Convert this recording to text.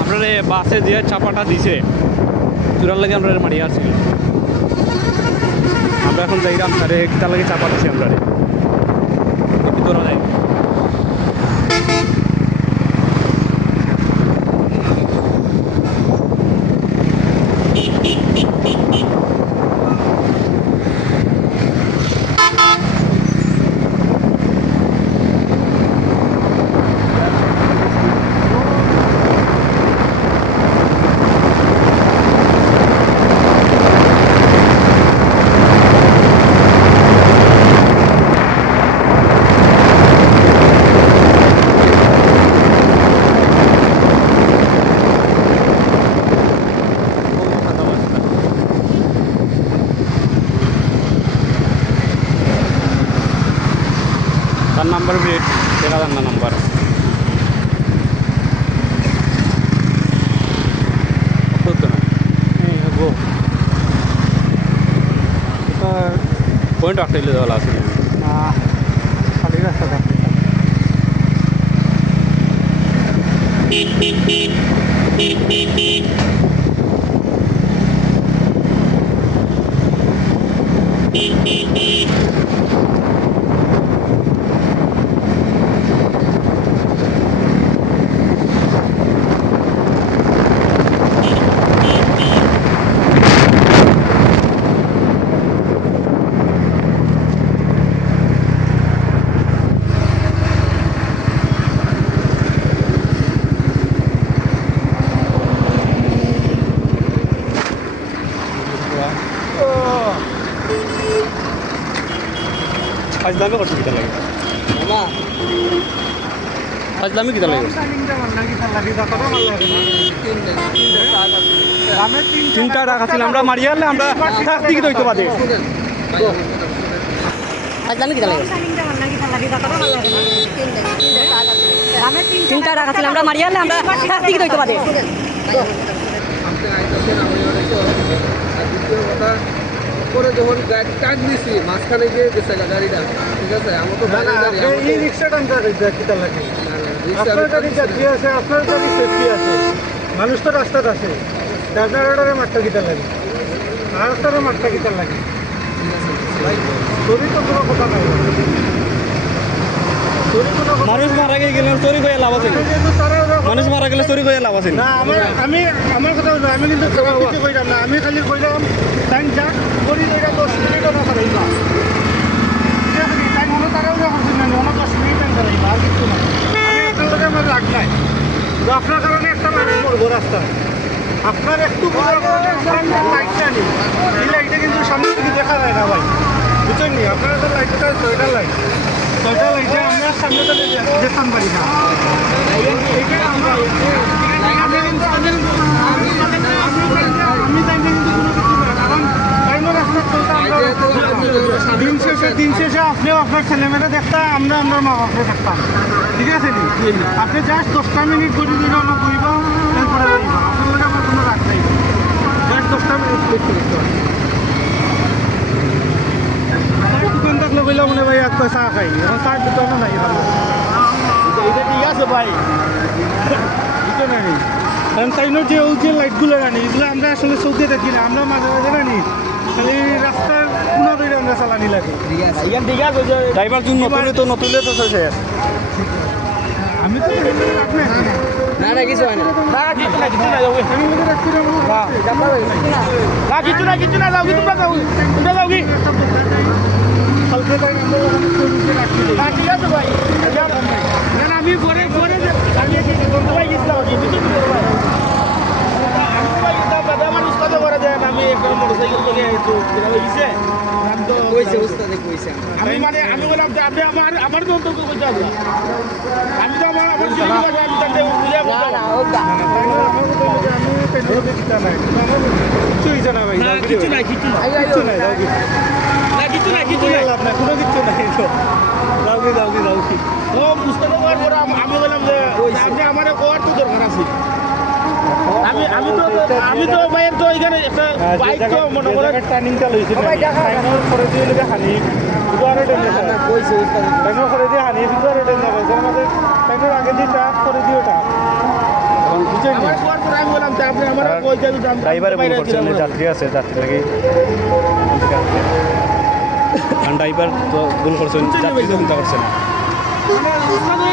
আমরা বাসে যে চাপাটা দিছে চূড়ার লাগে আমরা মারিয়ে আসছি আমরা এখন যাইলাম তারে তার লাগে চাপা দিছি আমরা একটু তোরা যাই তার নাম্বার প্লেট দেখা যান না নাম্বার পয়েন্ট আটটাইলে দেওয়া আছে না খালি রাস্তাটা ফাজলামি করছো কিতা লাগে ফাজলামি কিতা লাগে তিনটা টাকা ছিল আমরা মারিয়ে আনলে আমরা থাকতে কি দইতে পারে ফাজলামি কিতা লাগে তিনটা টাকা ছিল আমরা মারিয়ে আনলে আমরা থাকতে কি দইতে পারে পরে যখন গাড়ি টাক দিছি মাঝখানে গিয়ে গেছে গাড়িটা ঠিক আছে আমার তো এই রিক্সাটা কিতা লাগে আপনার গাড়ি যাত্রী আছে আপনার গাড়ি সেফটি আছে মানুষ তো রাস্তাতে আছে আপনার অর্ডারে মাঠটা কিতা লাগে আর রাস্তার মাঠটা কিতা লাগে তোরই তো কোনো কথা নাই মানুষ মারা গেলে চুরি করে লাভ আছে মানুষ মারা গেলে চুরি করে লাভ আছে না আমি আমার কথা বলবো আমি কিন্তু কিছু কইলাম না আমি খালি কইলাম টাইম যা করি এটা 10 মিনিটও না খারাইবা ঠিক আছে টাইম হলো তারাও যা করছেন না অন্য 10 মিনিট টাইম খারাইবা আর কিছু না আমি আপনার লোকের মধ্যে রাগ নাই তো আপনার কারণে একটা মানুষ মরবো রাস্তায় আপনার একটু লাইটটা নেই এই লাইটটা কিন্তু সামনে থেকে দেখা যায় না ভাই বুঝছেন নি আপনার তো লাইটটা 6টা লাইট 6টা লাইটে আমরা সামনে তো দেখতাম পারি না দিন শেষে আপনিও আপনার ছেলেমেয়েরা দেখতাম আমরা আমরা মা বাপরে দেখতাম ঠিক আছে নি আপনি জাস্ট 10টা মিনিট করে দিন অন্য করিব তারপরে আপনার লোক আমার কোনো রাগ নাই জাস্ট 10টা মিনিট দেখতে দেখতে দোকান থাকলে বললে মনে ভাই এক চা খাই এখন চার দোকানও নাই এটা ঠিক আছে ভাই বুঝতে না নেই কারণ তাইনোর যে লাইটগুলো রানি এগুলো আমরা আসলে চৌকে দেখি না আমরা মাঝে মাঝে রানি খালি রাস্তার কোনো ধরে আমরা চালানি লাগে ড্রাইভার জন্য নতুলে তো শেষ আমি তো না না কিছু হয় না কিছু না যাও কি তোমরা যাও কি ঠিক আছে ভাই আমি পরে আমি একটা মোটরসাইকেল থেকে আমি মানে আমি বললাম যে আপনি আমার মন্তব্য করতে হবে আমি তো আমার আমি তাদের বুঝে কিছু না ভাই কিছু নাই কিছু নাই কিছু নাই কিছু নাই লাভ না কোনো কিছু নাই তো যাওগি ও বুঝতে পারবার পরে আমি বললাম যে আপনি আমার কোয়ার তো দরকার আছে আমি তো ভাইয়ের তো এখানে একটা বাইক তো মনে করে টার্নিংটা লইছি না টাইমর করে দিয়ে লগে হানি দুয়ারে ডেনে না কইছে টাইমর করে দিয়ে হানি দুয়ারে ডেনে যাবে আমাদের টাইমর আগে দিয়ে টাপ করে দিও টা বুঝছেন তারা কইছে যে ড্রাইভারে ভুল করছেন যাত্রী আছে যাত্রী লাগে কারণ ড্রাইভার তো ভুল করছেন যাত্রী তো চিন্তা করছেন মানে